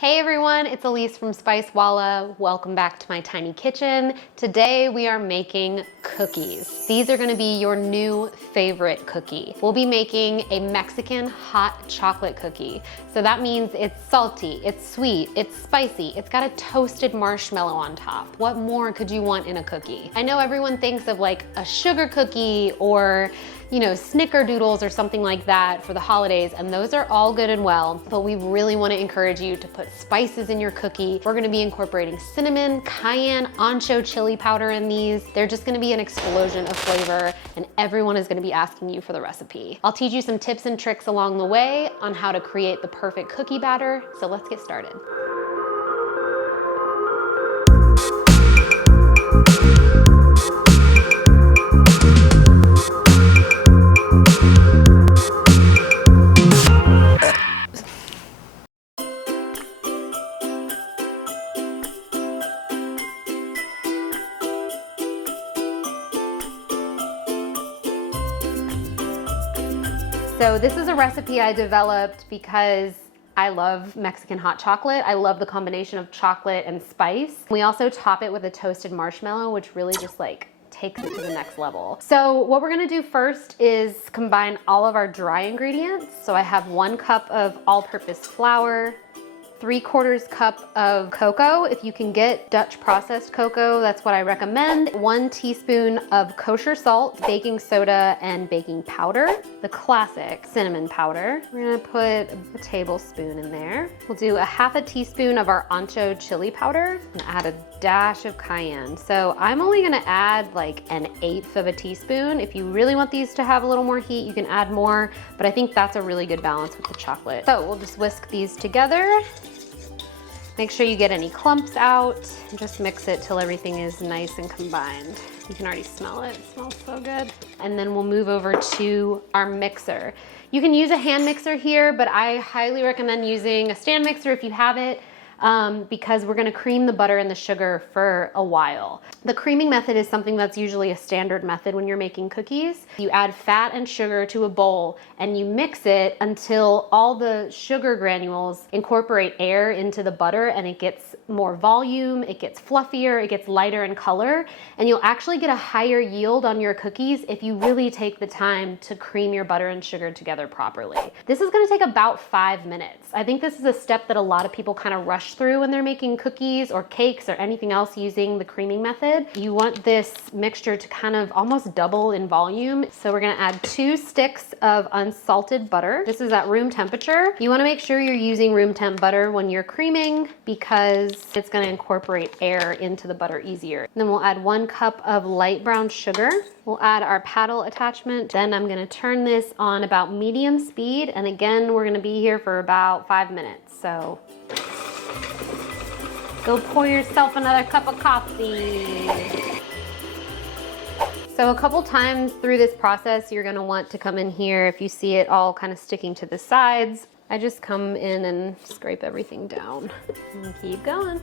Hey everyone, it's Alyse from Spicewalla. Welcome back to my tiny kitchen. Today we are making cookies. These are gonna be your new favorite cookie. We'll be making a Mexican hot chocolate cookie. So that means it's salty, it's sweet, it's spicy, it's got a toasted marshmallow on top. What more could you want in a cookie? I know everyone thinks of like a sugar cookie or snickerdoodles or something like that for the holidays, and those are all good and well, but we really want to encourage you to put spices in your cookie. We're going to be incorporating cinnamon, cayenne, ancho chili powder in these. They're just going to be an explosion of flavor, and everyone is going to be asking you for the recipe. I'll teach you some tips and tricks along the way on how to create the perfect cookie batter, so let's get started. So this is a recipe I developed because I love Mexican hot chocolate. I love the combination of chocolate and spice. We also top it with a toasted marshmallow, which really just like takes it to the next level. So what we're gonna do first is combine all of our dry ingredients. So I have 1 cup of all-purpose flour, 3/4 cup of cocoa. If you can get Dutch processed cocoa, that's what I recommend. 1 teaspoon of kosher salt, baking soda, and baking powder. The classic cinnamon powder. We're gonna put a tablespoon in there. We'll do a 1/2 teaspoon of our ancho chili powder and add a dash of cayenne. So I'm only gonna add like 1/8 of a teaspoon. If you really want these to have a little more heat, you can add more, but I think that's a really good balance with the chocolate. So we'll just whisk these together. Make sure you get any clumps out and just mix it till everything is nice and combined. You can already smell it, it smells so good. And then we'll move over to our mixer. You can use a hand mixer here, but I highly recommend using a stand mixer if you have it, because we're gonna cream the butter and the sugar for a while. The creaming method is something that's usually a standard method when you're making cookies. You add fat and sugar to a bowl and you mix it until all the sugar granules incorporate air into the butter and it gets more volume, it gets fluffier, it gets lighter in color, and you'll actually get a higher yield on your cookies if you really take the time to cream your butter and sugar together properly. This is gonna take about 5 minutes. I think this is a step that a lot of people kind of rush through when they're making cookies or cakes or anything else using the creaming method. You want this mixture to kind of almost double in volume. So we're gonna add 2 sticks of unsalted butter. This is at room temperature. You wanna make sure you're using room temp butter when you're creaming because it's gonna incorporate air into the butter easier. Then we'll add 1 cup of light brown sugar. We'll add our paddle attachment. Then I'm gonna turn this on about medium speed. And again, we're gonna be here for about 5 minutes. So go pour yourself another cup of coffee. So a couple times through this process, you're gonna want to come in here. If you see it all kind of sticking to the sides, I just come in and scrape everything down and keep going.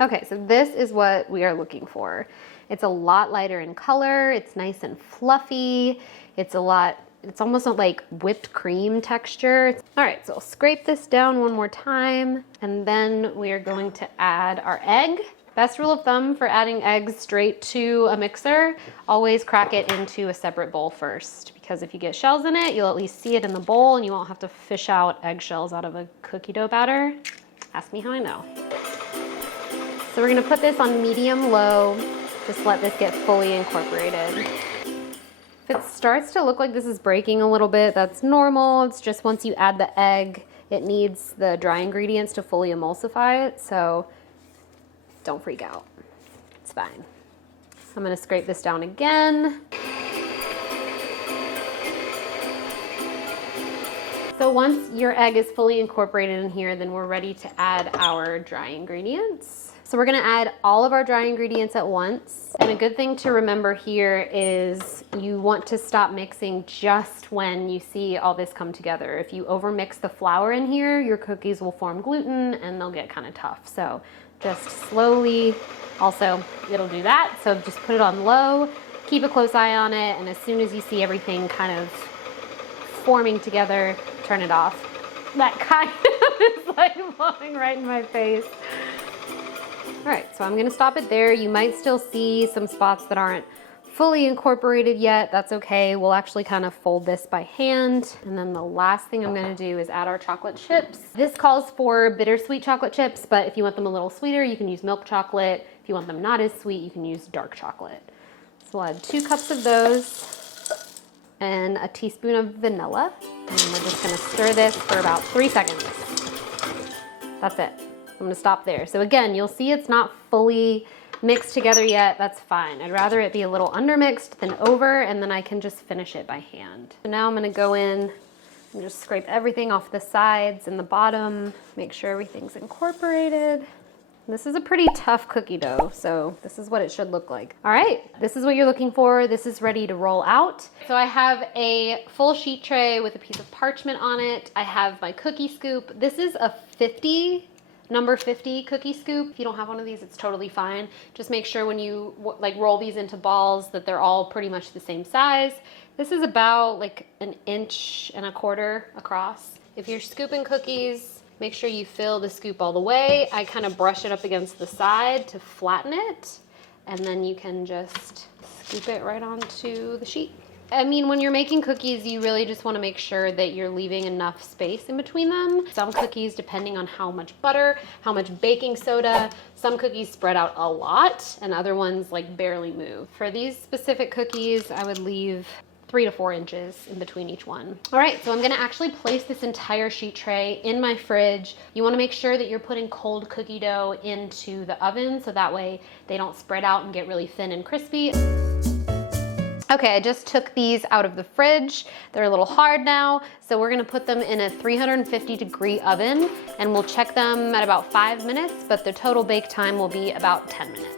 Okay, so this is what we are looking for. It's a lot lighter in color. It's nice and fluffy. It's almost like whipped cream texture. All right, so I'll scrape this down one more time, and then we are going to add our egg. Best rule of thumb for adding eggs straight to a mixer, always crack it into a separate bowl first, because if you get shells in it, you'll at least see it in the bowl and you won't have to fish out eggshells out of a cookie dough batter. Ask me how I know. So we're gonna put this on medium-low, just let this get fully incorporated. If it starts to look like this is breaking a little bit, that's normal. It's just once you add the egg, it needs the dry ingredients to fully emulsify it, so don't freak out. It's fine. I'm gonna scrape this down again. So once your egg is fully incorporated in here, then we're ready to add our dry ingredients. So we're gonna add all of our dry ingredients at once. And a good thing to remember here is you want to stop mixing just when you see all this come together. If you overmix the flour in here, your cookies will form gluten and they'll get kind of tough. So just slowly, also it'll do that. So just put it on low, keep a close eye on it, and as soon as you see everything kind of forming together, turn it off. that kind of is like blowing right in my face. All right, so I'm gonna stop it there. You might still see some spots that aren't fully incorporated yet. That's okay. We'll actually kind of fold this by hand. And then the last thing I'm gonna do is add our chocolate chips. This calls for bittersweet chocolate chips, but if you want them a little sweeter, you can use milk chocolate. If you want them not as sweet, you can use dark chocolate. So we'll add 2 cups of those and a teaspoon of vanilla. And we're just gonna stir this for about 3 seconds. That's it. I'm gonna stop there. So again, you'll see it's not fully mixed together yet. That's fine. I'd rather it be a little undermixed than over, and then I can just finish it by hand. So now I'm gonna go in and just scrape everything off the sides and the bottom, make sure everything's incorporated. This is a pretty tough cookie dough, so this is what it should look like. All right, this is what you're looking for. This is ready to roll out. So I have a full sheet tray with a piece of parchment on it. I have my cookie scoop. This is a number 50 cookie scoop. If you don't have one of these, it's totally fine. Just make sure when you like roll these into balls that they're all pretty much the same size. This is about like 1.25 inches across. If you're scooping cookies, make sure you fill the scoop all the way. I kind of brush it up against the side to flatten it, and then you can just scoop it right onto the sheet. I mean, when you're making cookies, you really just want to make sure that you're leaving enough space in between them. Some cookies, depending on how much butter, how much baking soda, some cookies spread out a lot and other ones like barely move. For these specific cookies, I would leave 3 to 4 inches in between each one. All right, so I'm gonna actually place this entire sheet tray in my fridge. You wanna make sure that you're putting cold cookie dough into the oven so that way they don't spread out and get really thin and crispy. Okay, I just took these out of the fridge. They're a little hard now, so we're gonna put them in a 350-degree oven, and we'll check them at about 5 minutes, but the total bake time will be about 10 minutes.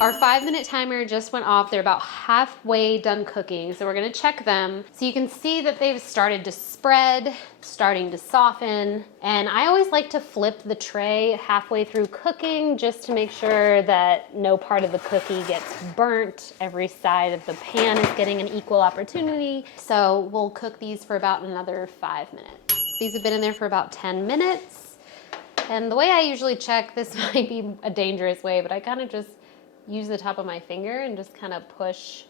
Our 5-minute timer just went off. They're about halfway done cooking, so we're gonna check them. So you can see that they've started to spread, starting to soften, and I always like to flip the tray halfway through cooking just to make sure that no part of the cookie gets burnt. Every side of the pan is getting an equal opportunity. So we'll cook these for about another 5 minutes. These have been in there for about 10 minutes. And the way I usually check, this might be a dangerous way, but I kind of just use the top of my finger and just kind of push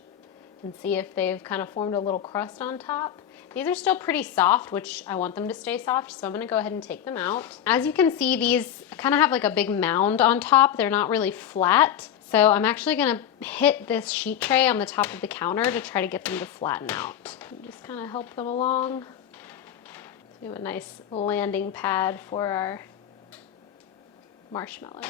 and see if they've kind of formed a little crust on top. These are still pretty soft, which I want them to stay soft, so I'm gonna go ahead and take them out. As you can see, these kind of have like a big mound on top. They're not really flat. So I'm actually gonna hit this sheet tray on the top of the counter to try to get them to flatten out. And just kind of help them along. So we have a nice landing pad for our marshmallows.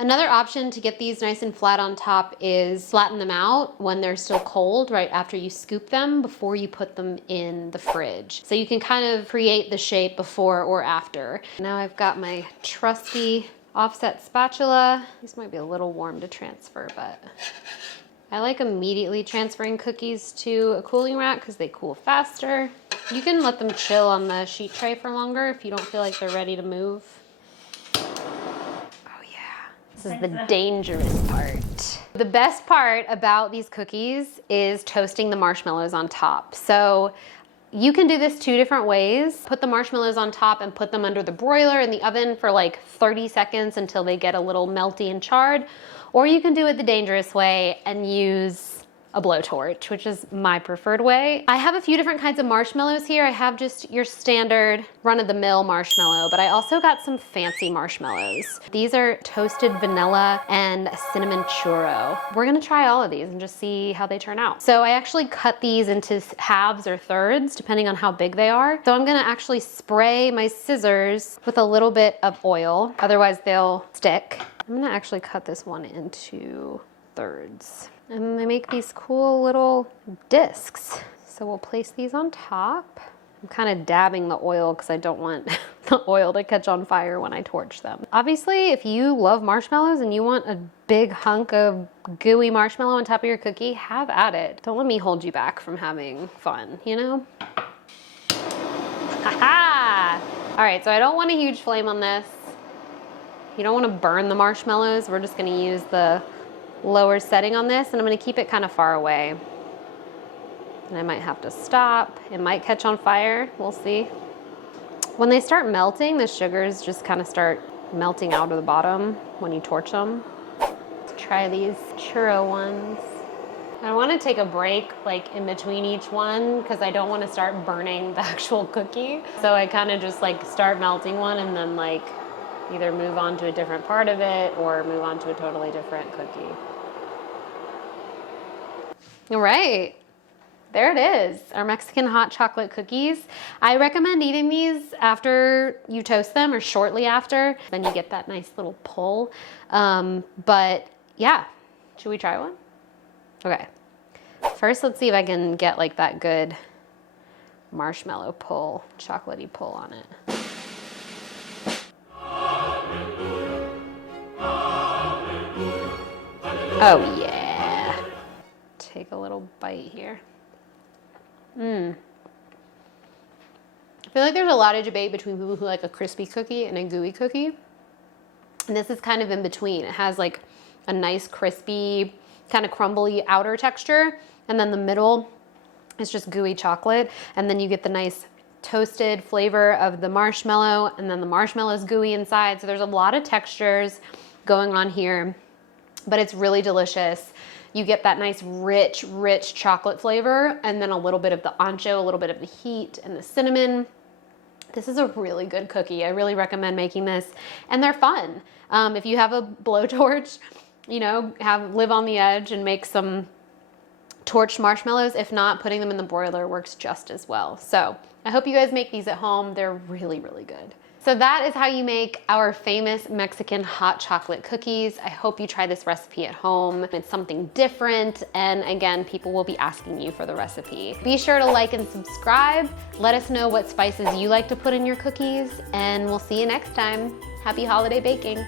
Another option to get these nice and flat on top is flatten them out when they're still cold, right after you scoop them before you put them in the fridge. So you can kind of create the shape before or after. Now I've got my trusty offset spatula. These might be a little warm to transfer, but I like immediately transferring cookies to a cooling rack because they cool faster. You can let them chill on the sheet tray for longer if you don't feel like they're ready to move. This is the dangerous part. The best part about these cookies is toasting the marshmallows on top. So you can do this 2 different ways. Put the marshmallows on top and put them under the broiler in the oven for like 30 seconds until they get a little melty and charred. Or you can do it the dangerous way and use a blowtorch, which is my preferred way. I have a few different kinds of marshmallows here. I have just your standard run-of-the-mill marshmallow, but I also got some fancy marshmallows. These are toasted vanilla and cinnamon churro. We're gonna try all of these and just see how they turn out. So I actually cut these into halves or thirds, depending on how big they are. So I'm gonna actually spray my scissors with a little bit of oil, otherwise they'll stick. I'm gonna actually cut this one into thirds. And they make these cool little discs. So we'll place these on top. I'm kind of dabbing the oil because I don't want the oil to catch on fire when I torch them. Obviously, if you love marshmallows and you want a big hunk of gooey marshmallow on top of your cookie, have at it. Don't let me hold you back from having fun, you know? Ha-ha! All right, so I don't want a huge flame on this. You don't want to burn the marshmallows. We're just gonna use the lower setting on this, and I'm gonna keep it kind of far away. And I might have to stop. It might catch on fire, we'll see. When they start melting, the sugars just kind of start melting out of the bottom when you torch them. Let's try these churro ones. I want to take a break like in between each one because I don't want to start burning the actual cookie. So I kind of just like start melting one and then like either move on to a different part of it or move on to a totally different cookie. All right. There it is, our Mexican hot chocolate cookies. I recommend eating these after you toast them or shortly after. Then you get that nice little pull. But yeah, should we try one? Okay. First, let's see if I can get like that good marshmallow pull, chocolatey pull on it. Oh yeah. Take a little bite here. I feel like there's a lot of debate between people who like a crispy cookie and a gooey cookie. And this is kind of in between. It has like a nice crispy, kind of crumbly outer texture. And then the middle is just gooey chocolate. And then you get the nice toasted flavor of the marshmallow. And then the marshmallow is gooey inside. So there's a lot of textures going on here, but it's really delicious. You get that nice rich chocolate flavor and then a little bit of the ancho, a little bit of the heat and the cinnamon. This is a really good cookie. I really recommend making this, and they're fun. If you have a blowtorch, you know, live on the edge and make some torched marshmallows. If not, putting them in the broiler works just as well. So I hope you guys make these at home. They're really good. So that is how you make our famous Mexican hot chocolate cookies. I hope you try this recipe at home. It's something different, and again, people will be asking you for the recipe. Be sure to like and subscribe. Let us know what spices you like to put in your cookies, and we'll see you next time. Happy holiday baking.